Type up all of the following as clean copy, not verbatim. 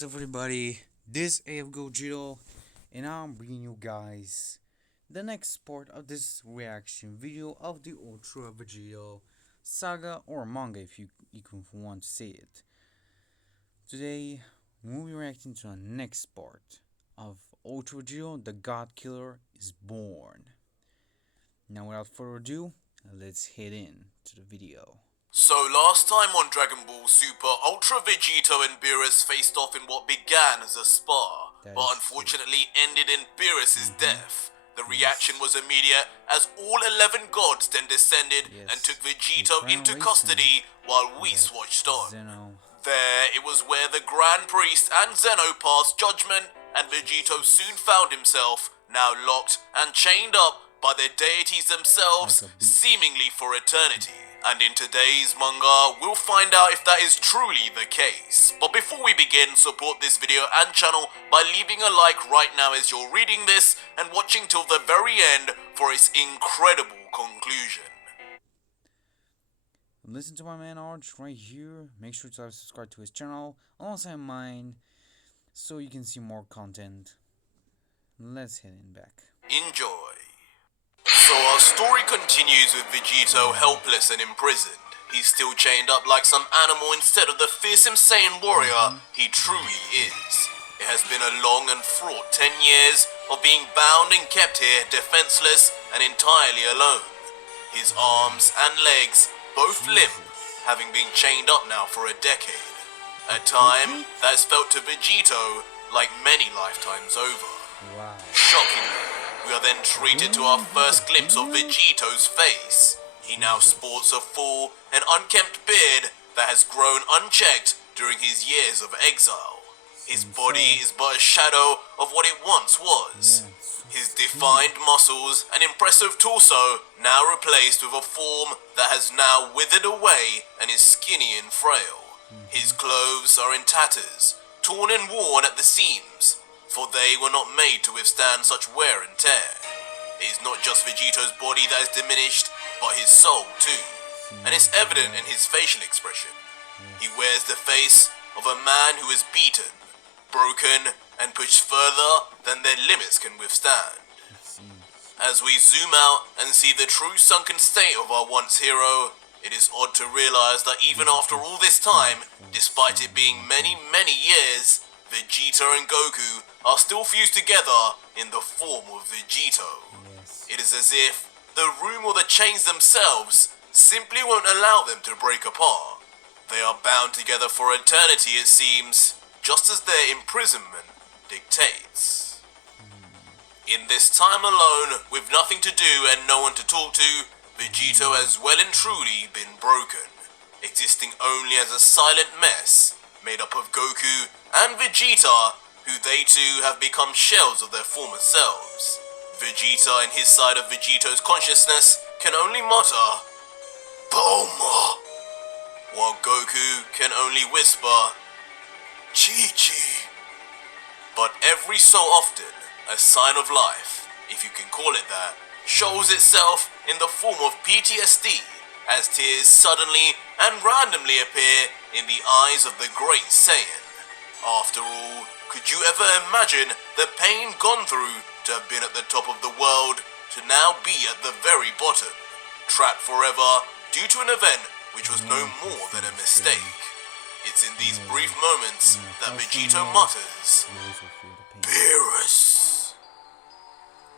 What's up, everybody? This is Gogito, and I'm bringing you guys the next part of this reaction video of the Ultra Vegito Saga, or manga if you want to say it. Today, we'll be reacting to the next part of Ultra Vegito the God Killer is Born. Now, without further ado, let's head in to the video. So last time on Dragon Ball Super, Ultra Vegito and Beerus faced off in what began as a spar, but unfortunately ended in Beerus' death. The reaction was immediate as all 11 gods then descended and took Vegito into custody while Whis watched on. There, it was where the Grand Priest and Zeno passed judgment, and Vegito soon found himself, now locked and chained up by the deities themselves, seemingly for eternity. And in today's manga, we'll find out if that is truly the case. But before we begin, support this video and channel by leaving a like right now as you're reading this and watching till the very end for its incredible conclusion. Listen to my man Arch right here. Make sure to subscribe to his channel alongside mine so you can see more content. Let's head in back. Enjoy. So our story continues with Vegito helpless and imprisoned. He's still chained up like some animal instead of the fearsome Saiyan warrior he truly is. It has been a long and fraught 10 years of being bound and kept here defenseless and entirely alone. His arms and legs both limp, having been chained up now for a decade. A time that has felt to Vegito like many lifetimes over. Wow. Shockingly, we are then treated to our first glimpse of Vegito's face. He now sports a full and unkempt beard that has grown unchecked during his years of exile. His body is but a shadow of what it once was. His defined muscles and impressive torso now replaced with a form that has now withered away and is skinny and frail. His clothes are in tatters, torn and worn at the seams, for they were not made to withstand such wear and tear. It is not just Vegito's body that is diminished, but his soul too, and it's evident in his facial expression. He wears the face of a man who is beaten, broken, and pushed further than their limits can withstand. As we zoom out and see the true sunken state of our once hero, it is odd to realize that even after all this time, despite it being many, many years, Vegeta and Goku are still fused together in the form of Vegito. It is as if the room or the chains themselves simply won't allow them to break apart. They are bound together for eternity, it seems, just as their imprisonment dictates. In this time alone, with nothing to do and no one to talk to, Vegito has well and truly been broken, existing only as a silent mess made up of Goku and Vegeta, who they too have become shells of their former selves. Vegeta in his side of Vegito's consciousness can only mutter, "Bulma," while Goku can only whisper, "Chi-Chi." But every so often, a sign of life, if you can call it that, shows itself in the form of PTSD, as tears suddenly and randomly appear in the eyes of the great Saiyan. After all, could you ever imagine the pain gone through to have been at the top of the world to now be at the very bottom, trapped forever due to an event which was no more than a mistake? It's in these brief moments that Vegito mutters, "Beerus."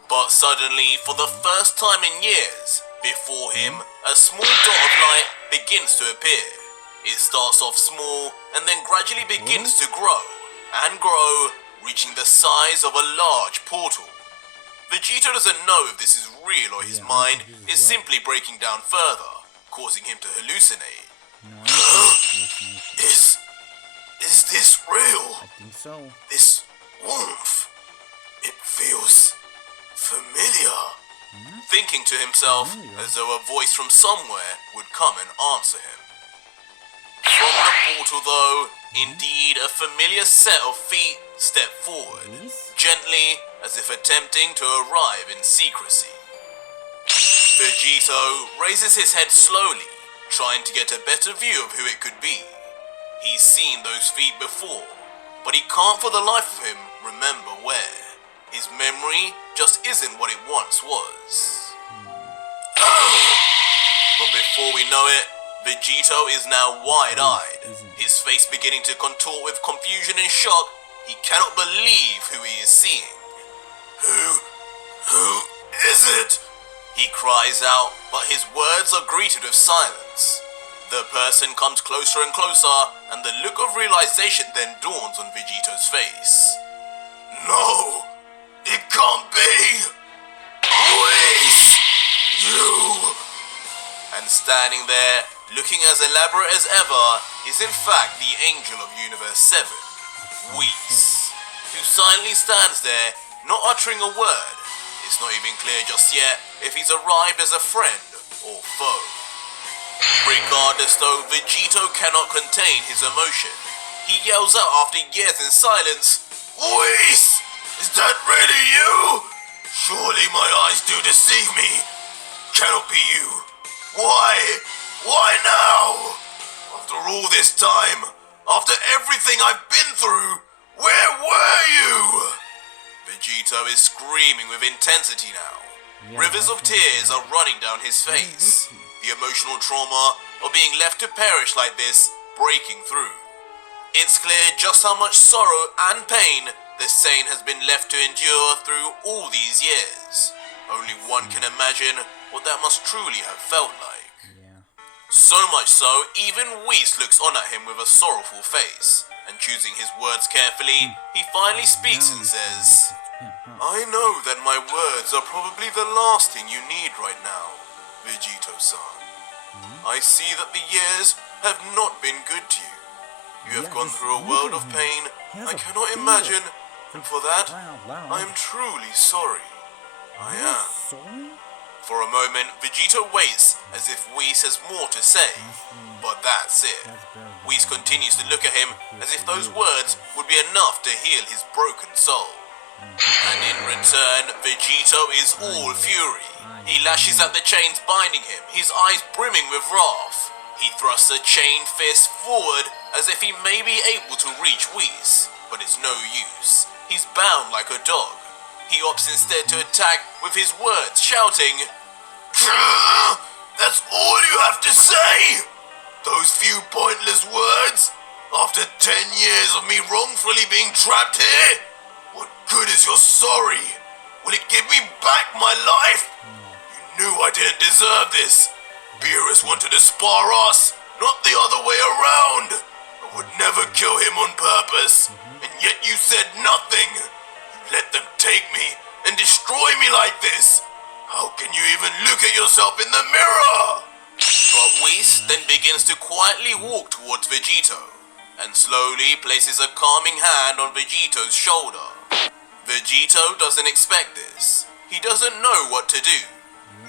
But suddenly, for the first time in years, before him, a small dot of light begins to appear. It starts off small and then gradually begins to grow and grow, reaching the size of a large portal. Vegito doesn't know if this is real or his mind is simply breaking down further, causing him to hallucinate. Is this real? I think so. This warmth, it feels familiar. Thinking to himself as though a voice from somewhere would come and answer him. From the portal though, indeed a familiar set of feet step forward, gently as if attempting to arrive in secrecy. Vegito raises his head slowly, trying to get a better view of who it could be. He's seen those feet before, but he can't for the life of him remember where. His memory just isn't what it once was. But before we know it, Vegito is now wide-eyed, his face beginning to contort with confusion and shock. He cannot believe who he is seeing. Who is it? He cries out, but his words are greeted with silence. The person comes closer and closer, and the look of realization then dawns on Vegito's face. No, it can't be! Whis! You! And standing there, looking as elaborate as ever, is in fact the Angel of Universe 7, Whis, who silently stands there, not uttering a word. It's not even clear just yet if he's arrived as a friend or foe. Regardless though, Vegito cannot contain his emotion. He yells out after years in silence, Whis! Is that really you? Surely my eyes do deceive me. Cannot be you. Why? Why now? After all this time, after everything I've been through, where were you? Vegito is screaming with intensity now. Rivers of tears are running down his face. The emotional trauma of being left to perish like this breaking through. It's clear just how much sorrow and pain the Saint has been left to endure through all these years. Only one can imagine what that must truly have felt like. So much so, even Whis looks on at him with a sorrowful face, and choosing his words carefully, he finally speaks and says, I know that my words are probably the last thing you need right now, Vegito-san. I see that the years have not been good to you. You have gone through a world of pain I cannot imagine, and for that, I am truly sorry. I am. Sorry? For a moment, Vegito waits as if Whis has more to say, but that's it. Whis continues to look at him as if those words would be enough to heal his broken soul. And in return, Vegito is all fury. He lashes at the chains binding him, his eyes brimming with wrath. He thrusts a chained fist forward as if he may be able to reach Whis, but it's no use. He's bound like a dog. He opts instead to attack with his words, shouting, That's all you have to say? Those few pointless words? After 10 years of me wrongfully being trapped here? What good is your sorry? Will it give me back my life? You knew I didn't deserve this. Beerus wanted to spar us, not the other way around. I would never kill him on purpose, and yet you said nothing. You let them take me and destroy me like this. How can you even look at yourself in the mirror? But Whis then begins to quietly walk towards Vegito, and slowly places a calming hand on Vegito's shoulder. Vegito doesn't expect this. He doesn't know what to do.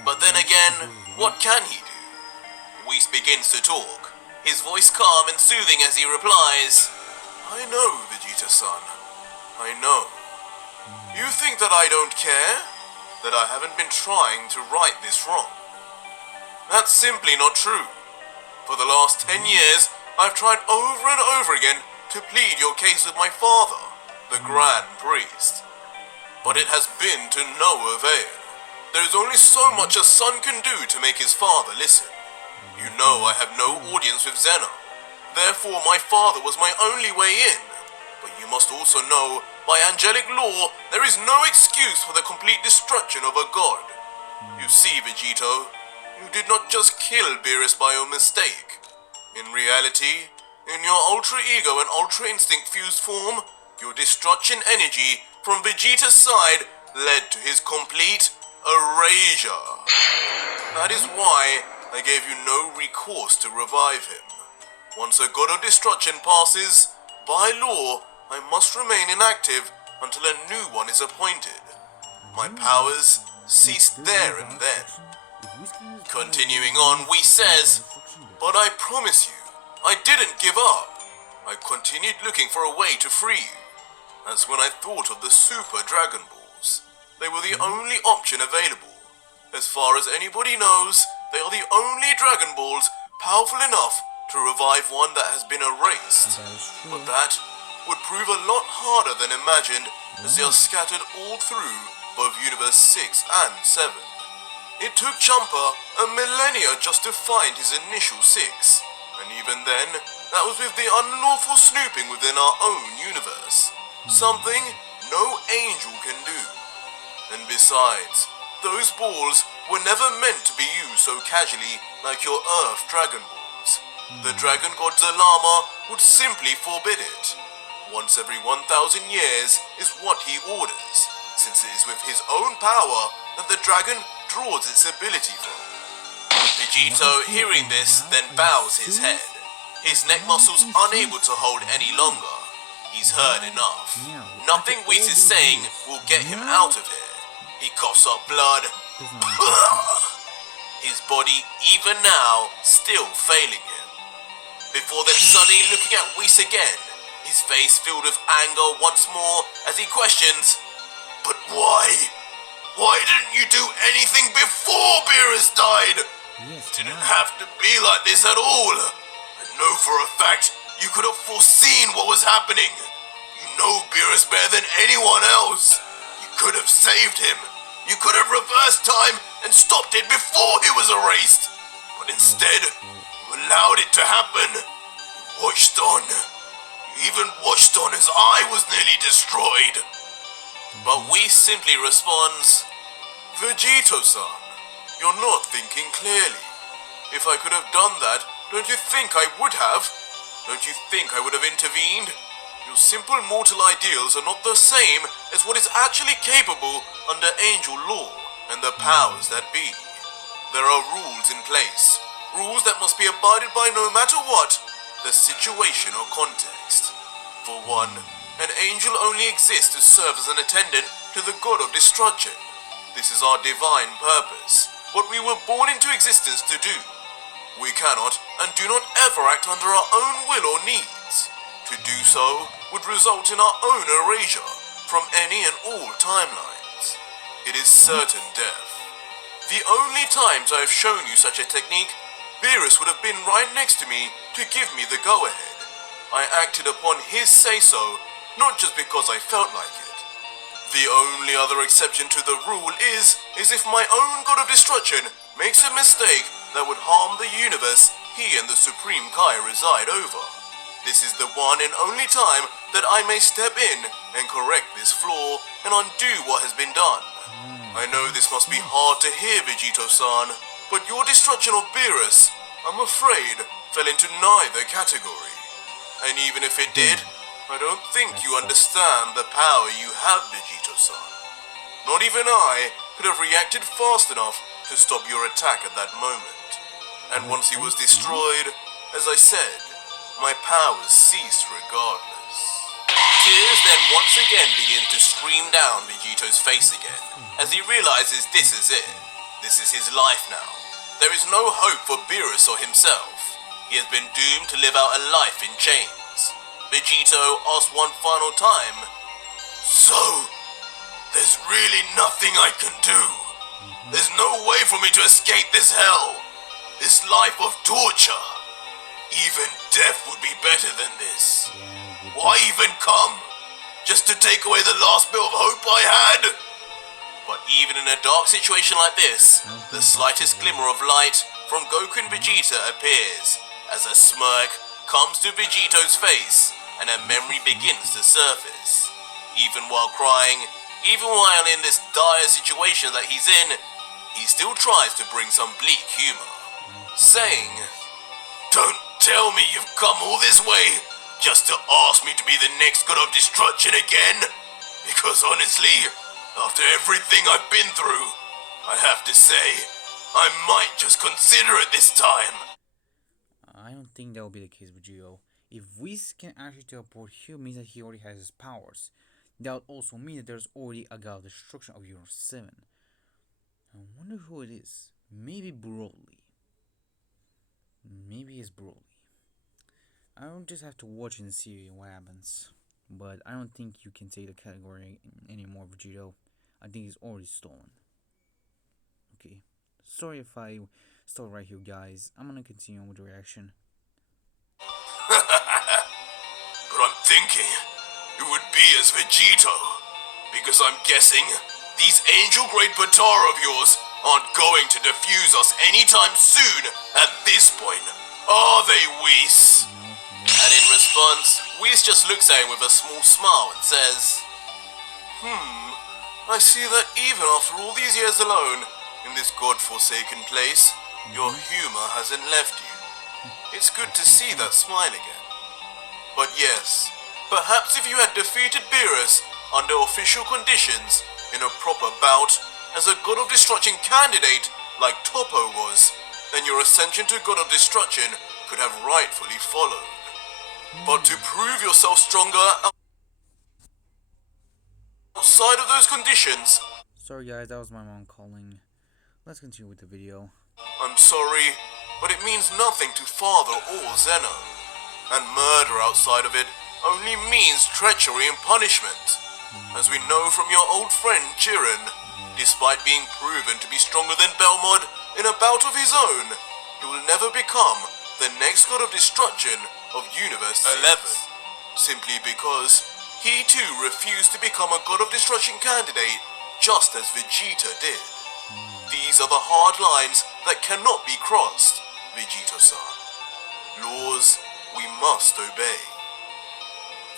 But then again, what can he do? Whis begins to talk, his voice calm and soothing as he replies, I know, Vegito-san. I know. You think that I don't care? That I haven't been trying to right this wrong? That's simply not true. For the last 10 years, I've tried over and over again to plead your case with my father, the Grand Priest. But it has been to no avail. There is only so much a son can do to make his father listen. You know I have no audience with Zeno. Therefore, my father was my only way in. But you must also know, by angelic law, there is no excuse for the complete destruction of a god. You see, Vegito, you did not just kill Beerus by your mistake. In reality, in your Ultra Ego and Ultra Instinct fused form, your destruction energy from Vegeta's side led to his complete erasure. That is why I gave you no recourse to revive him. Once a god of destruction passes, by law, I must remain inactive until a new one is appointed. My powers ceased there and then. Continuing on, Whis says, but I promise you, I didn't give up. I continued looking for a way to free you. That's when I thought of the Super Dragon Balls. They were the only option available. As far as anybody knows, they are the only Dragon Balls powerful enough to revive one that has been erased. But that would prove a lot harder than imagined, as they are scattered all through both Universe 6 and 7. It took Champa a millennia just to find his initial 6, and even then, that was with the unlawful snooping within our own universe. Something no angel can do. And besides, those balls were never meant to be used so casually like your Earth Dragon Balls. The Dragon God Zalama would simply forbid it. Once every 1,000 years is what he orders, since it is with his own power that the dragon draws its ability from. Vegito, hearing this, then bows his head, his neck muscles unable to hold any longer. He's heard enough. Nothing Whis is saying will get him out of here. He coughs up blood. His body, even now, still failing him. Before then suddenly looking at Whis again, his face filled with anger once more as he questions, "But why? Why didn't you do anything before Beerus died? Didn't have to be like this at all. I know for a fact you could have foreseen what was happening. You know Beerus better than anyone else. You could have saved him. You could have reversed time and stopped it before he was erased. But instead, you allowed it to happen. You watched on. You even watched on as I was nearly destroyed." But Whis simply responds, "Vegito-san, you're not thinking clearly. If I could have done that, don't you think I would have? Don't you think I would have intervened? Your simple mortal ideals are not the same as what is actually capable under angel law and the powers that be. There are rules in place, rules that must be abided by no matter what the situation or context. For one, an angel only exists to serve as an attendant to the god of destruction. This is our divine purpose, what we were born into existence to do. We cannot and do not ever act under our own will or needs. To do so would result in our own erasure from any and all timelines. It is certain death. The only times I have shown you such a technique, Beerus would have been right next to me to give me the go-ahead. I acted upon his say-so, not just because I felt like it. The only other exception to the rule is if my own god of destruction makes a mistake that would harm the universe he and the Supreme Kai reside over. This is the one and only time that I may step in and correct this flaw and undo what has been done. I know this must be hard to hear, Vegito-san, but your destruction of Beerus, I'm afraid, fell into neither category. And even if it did, I don't think you understand the power you have, Vegito-san. Not even I could have reacted fast enough to stop your attack at that moment. And once he was destroyed, as I said, my powers ceased regardless. Tears then once again begin to stream down Vegito's face again, as he realizes this is it. This is his life now. There is no hope for Beerus or himself. He has been doomed to live out a life in chains. Vegito asks one final time, "So, there's really nothing I can do? There's no way for me to escape this hell, this life of torture? Even death would be better than this. Why even come? Just to take away the last bit of hope I had?" But even in a dark situation like this, the slightest glimmer of light from Goku and Vegeta appears, as a smirk comes to Vegito's face and a memory begins to surface. Even while crying, even while in this dire situation that he's in, he still tries to bring some bleak humor, saying, "Don't tell me you've come all this way just to ask me to be the next god of destruction again, because honestly, after everything I've been through, I have to say, I might just consider it this time." I don't think that will be the case with Gio. If Whis can actually teleport here, means that he already has his powers. That would also mean that there's already a god of destruction of Universe 7. I wonder who it is. Maybe Broly. Maybe it's Broly. I don't just have to watch and see what happens. But I don't think you can take the category anymore, Vegito. I think it's already stolen. Okay. Sorry if I stop right here, guys. I'm gonna continue with the reaction. But I'm thinking, as Vegito. Because I'm guessing these angel-grade Potara of yours aren't going to defuse us anytime soon at this point, are they, Whis? And in response, Whis just looks at him with a small smile and says, I see that even after all these years alone, in this god-forsaken place, your humor hasn't left you. It's good to see that smile again. But yes, perhaps if you had defeated Beerus under official conditions in a proper bout as a God of Destruction candidate like Topo was, then your ascension to God of Destruction could have rightfully followed. But to prove yourself stronger outside of those conditions, Sorry guys, that was my mom calling. Let's continue with the video. I'm sorry, but it means nothing to Father or Zeno. And murder outside of it only means treachery and punishment. As we know from your old friend Jiren, despite being proven to be stronger than Belmod in a bout of his own, he will never become the next God of Destruction of Universe 11, simply because he too refused to become a God of Destruction candidate just as Vegeta did. These are the hard lines that cannot be crossed, Vegito-san. Laws we must obey.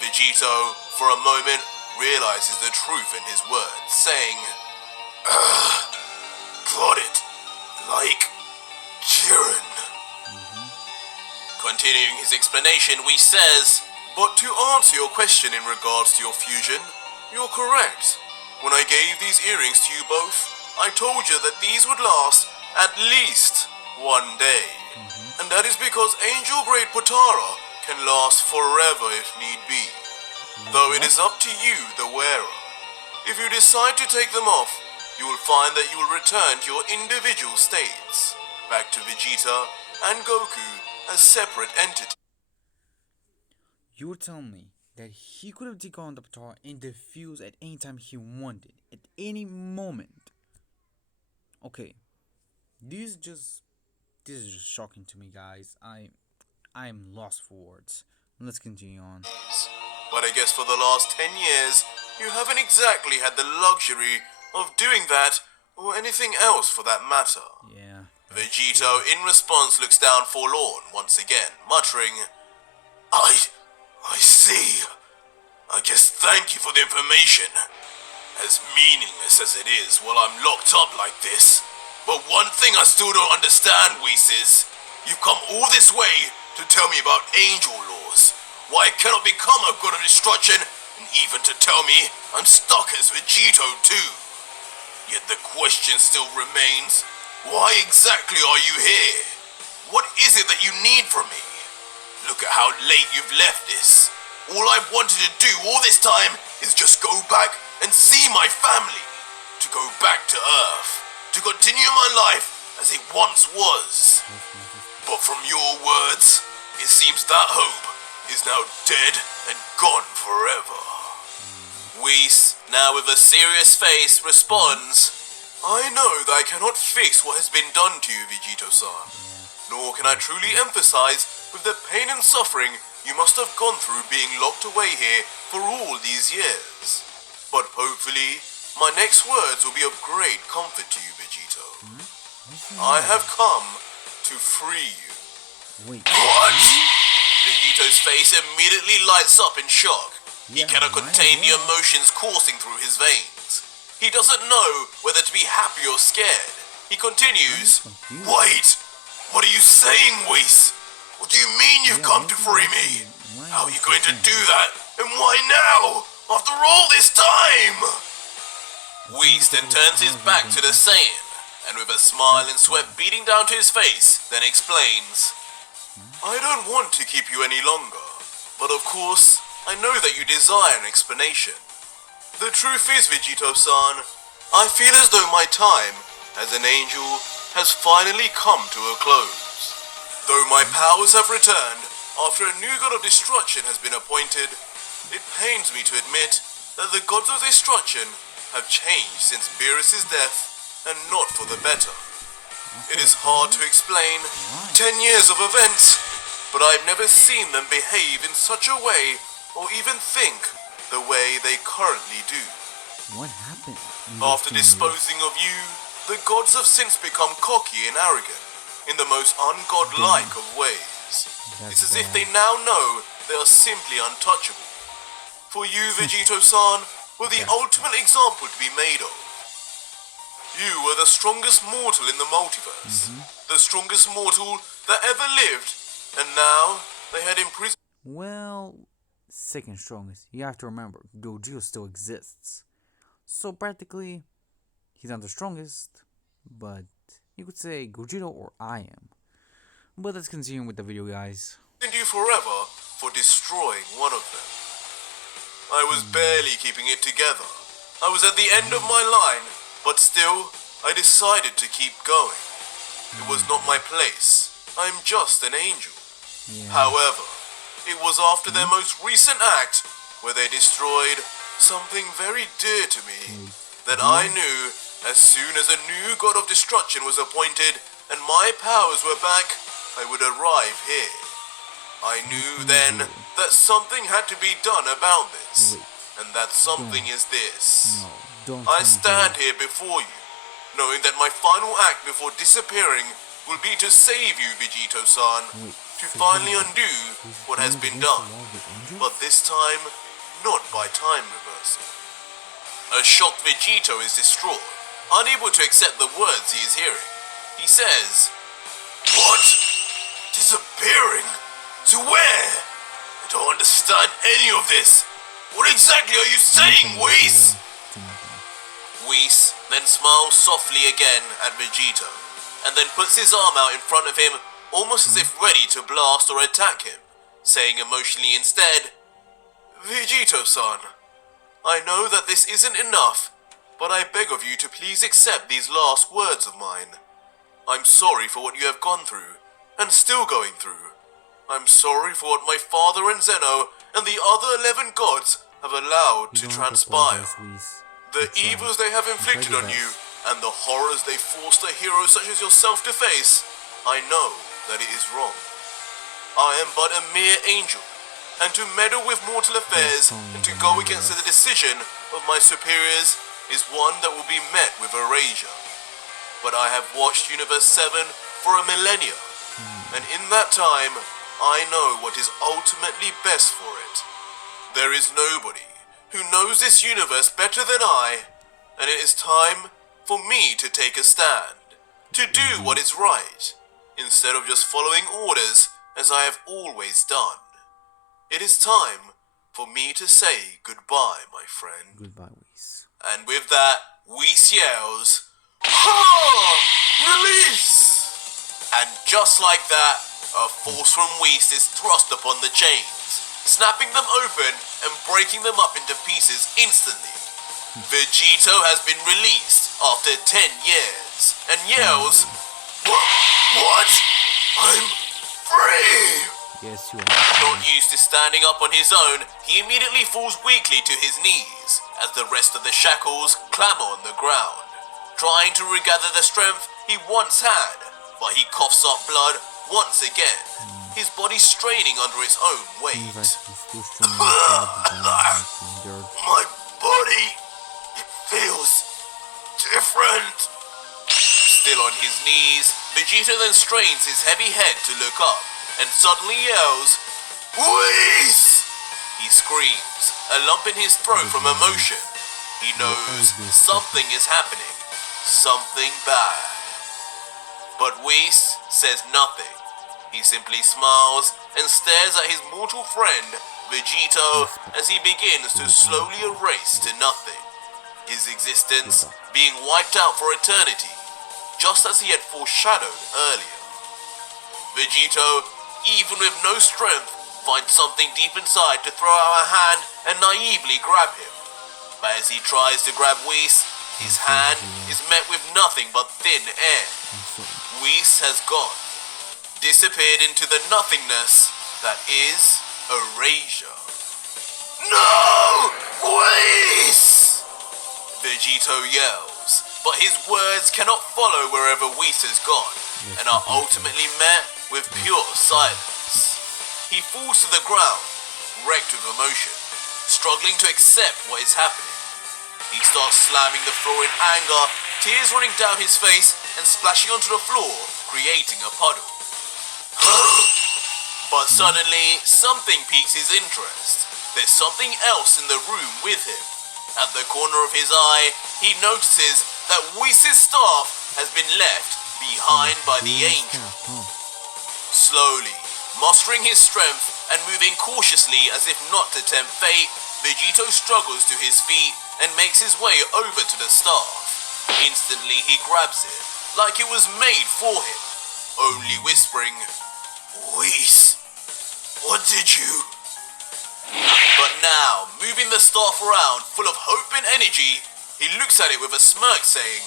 Vegito, for a moment, realizes the truth in his words, saying, got it. Like Jiren. Continuing his explanation, Whis says, but to answer your question in regards to your fusion, you're correct. When I gave these earrings to you both, I told you that these would last at least one day. And that is because Angel-grade Potara can last forever if need be. Though it is up to you, the wearer. If you decide to take them off, you will find that you will return to your individual states, back to Vegeta and Goku as separate entities. You were telling me that he could have taken on the Potara and defuse at any time he wanted, at any moment. Okay, this is just shocking to me, guys. I'm lost for words. Let's continue on. But I guess for the last 10 years, you haven't exactly had the luxury of doing that, or anything else for that matter. Yeah. Vegito, in response, looks down forlorn once again, muttering, I see. I guess thank you for the information. As meaningless as it is while I'm locked up like this. But one thing I still don't understand, Whis, is you've come all this way to tell me about angel laws, why I cannot become a God of Destruction, and even to tell me I'm stuck as Vegito too. Yet the question still remains, why exactly are you here? What is it that you need from me? Look at how late you've left this. All I've wanted to do all this time is just go back and see my family. To go back to Earth. To continue my life as it once was. But from your words, it seems that hope is now dead and gone forever. Whis, now with a serious face, responds, I know that I cannot fix what has been done to you, Vegito-san. Nor can I truly emphasize with the pain and suffering you must have gone through being locked away here for all these years. But hopefully, my next words will be of great comfort to you, Vegito. I have come to free you. Wait. What? Vegito's face immediately lights up in shock. He cannot contain the emotions coursing through his veins. He doesn't know whether to be happy or scared. He continues, wait! What are you saying, Whis? What do you mean you've come to free me? How are you going to do that? And why now? After all this time? Whis then turns his back to the Saiyan, and with a smile and sweat beating down to his face, then explains, I don't want to keep you any longer, but of course, I know that you desire an explanation. The truth is, Vegito-san, I feel as though my time as an angel has finally come to a close. Though my powers have returned after a new God of Destruction has been appointed, it pains me to admit that the gods of destruction have changed since Beerus' death, and not for the better. It is hard to explain 10 years of events, but I've never seen them behave in such a way or even think the way they currently do. What happened? After disposing of you, the gods have since become cocky and arrogant in the most ungodlike of ways. It's as if they now know they are simply untouchable. For you, Vegito-san, were the ultimate example to be made of. You were the strongest mortal in the multiverse, the strongest mortal that ever lived, and now they had imprisoned. Well, second strongest. You have to remember, Gogito still exists. So practically, he's not the strongest, but you could say Gogito or I am. But let's continue with the video, guys. You forever for destroying one of them. I was barely keeping it together. I was at the end of my line, but still, I decided to keep going. It was not my place. I'm just an angel. However, it was after their most recent act, where they destroyed something very dear to me, that I knew as soon as a new god of destruction was appointed and my powers were back, I would arrive here. I knew then that something had to be done about this, and that something is this. I stand here before you, knowing that my final act before disappearing will be to save you, Vegito-san, to finally undo what has been done, but this time, not by time reversal. A shocked Vegito is distraught, unable to accept the words he is hearing. He says, "What? Disappearing? To where? I don't understand any of this. What exactly are you saying, Whis?" Whis then smiles softly again at Vegito, and then puts his arm out in front of him, almost as if ready to blast or attack him, saying emotionally instead, "Vegito-san, I know that this isn't enough, but I beg of you to please accept these last words of mine. I'm sorry for what you have gone through, and still going through. I'm sorry for what my father and Zeno and the other 11 gods have allowed to transpire. The evils they have inflicted on you, and the horrors they forced a hero such as yourself to face, I know that it is wrong. I am but a mere angel, and to meddle with mortal affairs and to go against the decision of my superiors is one that will be met with erasure. But I have watched Universe 7 for a millennia, and in that time, I know what is ultimately best for it. There is nobody who knows this universe better than I, and it is time for me to take a stand, to do what is right, instead of just following orders as I have always done. It is time for me to say goodbye, my friend." Goodbye, Whis. And with that, Whis yells, "Ha! Release!" And just like that, a force from Whis is thrust upon the chains, snapping them open and breaking them up into pieces instantly. Vegito has been released after 10 years and yells, What? I'm free!" Yes, you are. Not used to standing up on his own, he immediately falls weakly to his knees as the rest of the shackles clamber on the ground, trying to regather the strength he once had, but he coughs up blood once again, his body straining under its own weight. My body, it feels different. Still on his knees, Vegito then strains his heavy head to look up, and suddenly yells, "Whis!" He screams, a lump in his throat from emotion. He knows something is happening, something bad. But Whis says nothing. He simply smiles and stares at his mortal friend, Vegito, as he begins to slowly erase to nothing, his existence being wiped out for eternity, just as he had foreshadowed earlier. Vegito, even with no strength, finds something deep inside to throw out a hand and naively grab him. But as he tries to grab Whis, his hand is met with nothing but thin air. Whis has gone, disappeared into the nothingness that is erasure. "No! Whis!" Vegito yells, but his words cannot follow wherever Whis has gone, and are ultimately met with pure silence. He falls to the ground, wrecked with emotion, struggling to accept what is happening. He starts slamming the floor in anger, tears running down his face and splashing onto the floor, creating a puddle. But suddenly, something piques his interest. There's something else in the room with him. At the corner of his eye, he notices that Whis' staff has been left behind by the angel. Slowly, mustering his strength and moving cautiously as if not to tempt fate, Vegito struggles to his feet and makes his way over to the staff. Instantly, he grabs it, like it was made for him, only whispering, "Whis, what did you?" But now, moving the staff around full of hope and energy, he looks at it with a smirk saying,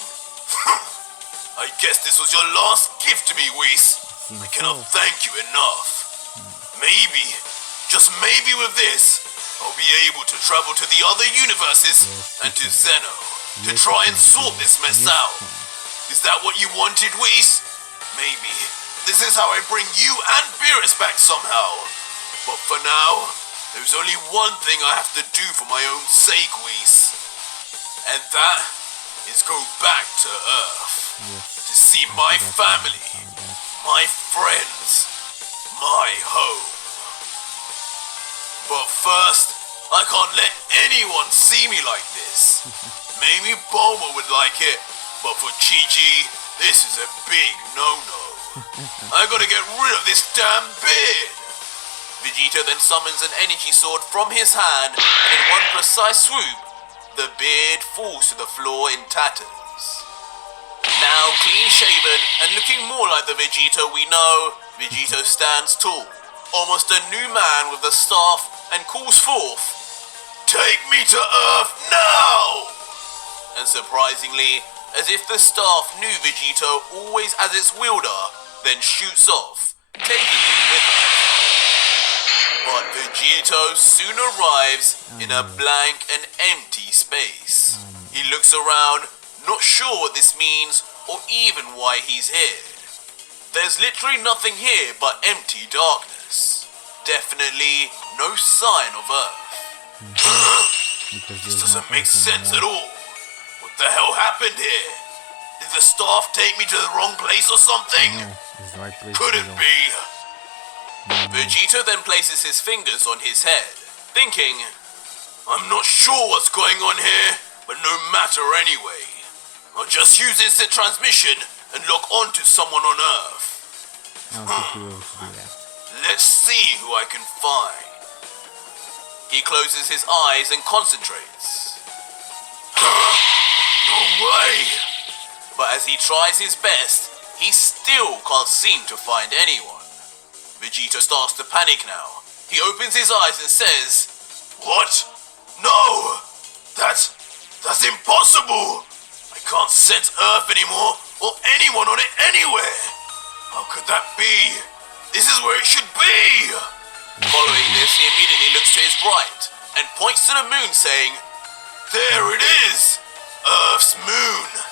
"I guess this was your last gift to me, Whis. I cannot thank you enough. Maybe, just maybe with this, I'll be able to travel to the other universes and to Zeno to try and sort this mess out. Is that what you wanted, Whis? Maybe this is how I bring you and Beerus back somehow. But for now, there's only one thing I have to do for my own sake, Whis. And that is go back to Earth to see my family, my friends, my home. But first, I can't let anyone see me like this. Maybe Bulma would like it, but for Chi-Chi, this is a big no-no. I gotta get rid of this damn beard." Vegito then summons an energy sword from his hand, and in one precise swoop, the beard falls to the floor in tatters. Now clean-shaven and looking more like the Vegito we know, Vegito stands tall, almost a new man with the staff, and calls forth, "Take me to Earth now!" And surprisingly, as if the staff knew Vegito always as its wielder, then shoots off, taking him with her. But Vegito soon arrives in a blank and empty space. He looks around, not sure what this means or even why he's here. There's literally nothing here but empty darkness. Definitely no sign of Earth. This doesn't make sense at all. What the hell happened here? Did the staff take me to the wrong place or something? Couldn't be. Vegito then places his fingers on his head, thinking, "I'm not sure what's going on here, but no matter anyway. I'll just use instant transmission and lock onto someone on Earth. Let's see who I can find." He closes his eyes and concentrates. No way! But as he tries his best, he still can't seem to find anyone. Vegito starts to panic now. He opens his eyes and says, "What? No! That's impossible! I can't sense Earth anymore, or anyone on it anywhere! How could that be? This is where it should be!" Following this, he immediately looks to his right and points to the moon saying, "There it is! Earth's moon!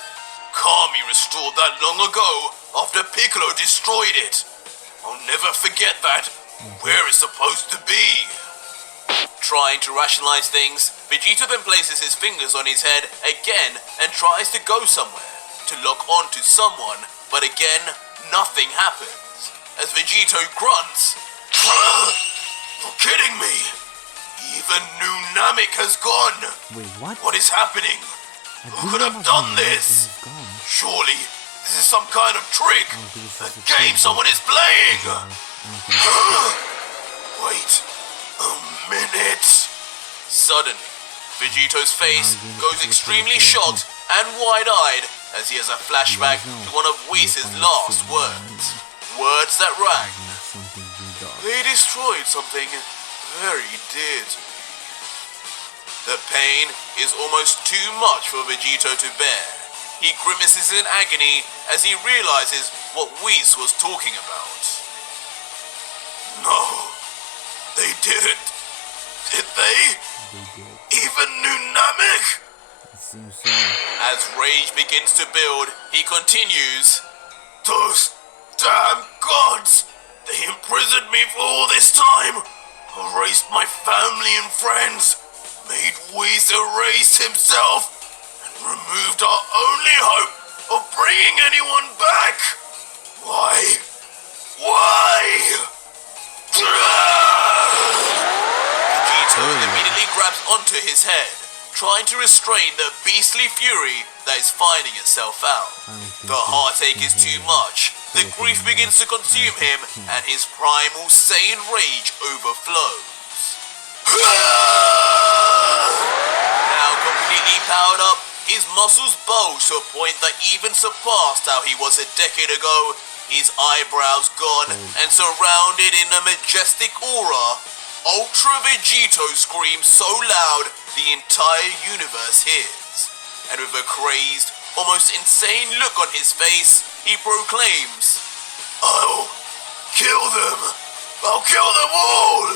Kami restored that long ago after Piccolo destroyed it. I'll never forget that, where it's supposed to be." Trying to rationalize things, Vegito then places his fingers on his head again and tries to go somewhere, to lock onto someone, but again, nothing happens. As Vegito grunts, "You're kidding me! Even New Namek has gone! Wait, what? What is happening? Who could have done this? Surely, this is some kind of trick! A game someone is playing! Wait a minute!" Suddenly, Vegito's face goes extremely shocked and wide-eyed as he has a flashback to one of Whis' last words. Words that rang, "They destroyed something very dear to me." The pain is almost too much for Vegito to bear. He grimaces in agony as he realizes what Whis was talking about. "No, they didn't. Did they? Even New Namek?" It seems so. As rage begins to build, he continues, "Those damn gods! They imprisoned me for all this time, erased my family and friends, made Whis erase himself and removed our only hope of bringing anyone back. Why? Why? Gogito immediately grabs onto his head, trying to restrain the beastly fury that is finding itself out. The heartache is too much, the grief begins to consume him, and his primal Saiyan rage overflows. Now completely powered up, his muscles bulge to a point that even surpassed how he was a decade ago, his eyebrows gone and surrounded in a majestic aura. Ultra Vegito screams so loud the entire universe hears. And with a crazed, almost insane look on his face, he proclaims, "I'll kill them! I'll kill them all!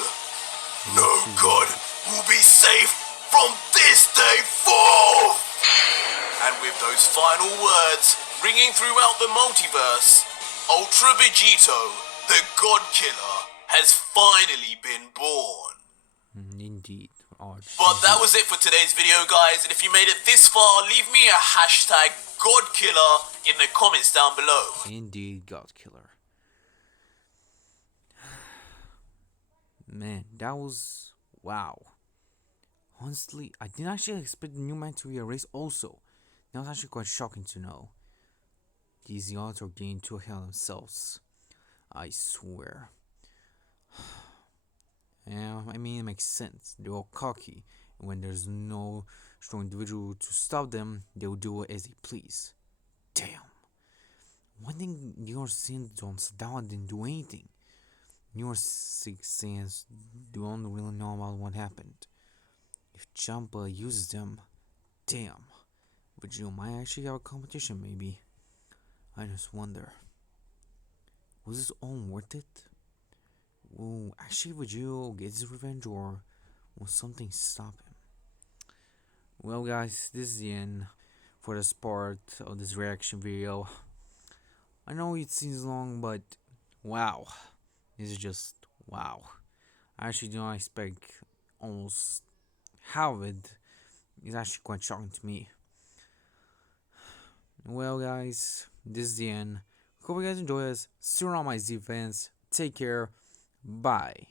No god will be safe from this day forth!" And with those final words ringing throughout the multiverse, Ultra Vegito, the God Killer, has finally been born. Indeed. But that was it for today's video, guys, and if you made it this far, leave me a hashtag GodKiller in the comments down below. Indeed, God Killer. Man, that was wow. Honestly, I didn't actually expect the new man to be erased also. That was actually quite shocking to know. These gods are getting to hell themselves. I swear. Yeah, I mean, it makes sense. They're all cocky, and when there's no strong individual to stop them, they'll do as they please. Damn. One thing your Saiyans don't Sadawa didn't do anything. Your six Saiyans don't really know about what happened. If Champa uses them, damn. Vegito might actually have a competition, maybe. I just wonder. Was this all worth it? Will actually Vegito get his revenge, or will something stop him? Well, guys, this is the end for this part of this reaction video. I know it seems long, but wow, this is just wow. I actually do not expect almost half of it. It's actually quite shocking to me. Well, guys, this is the end. Hope you guys enjoy this. See you around, my Z fans. Take care. Bye.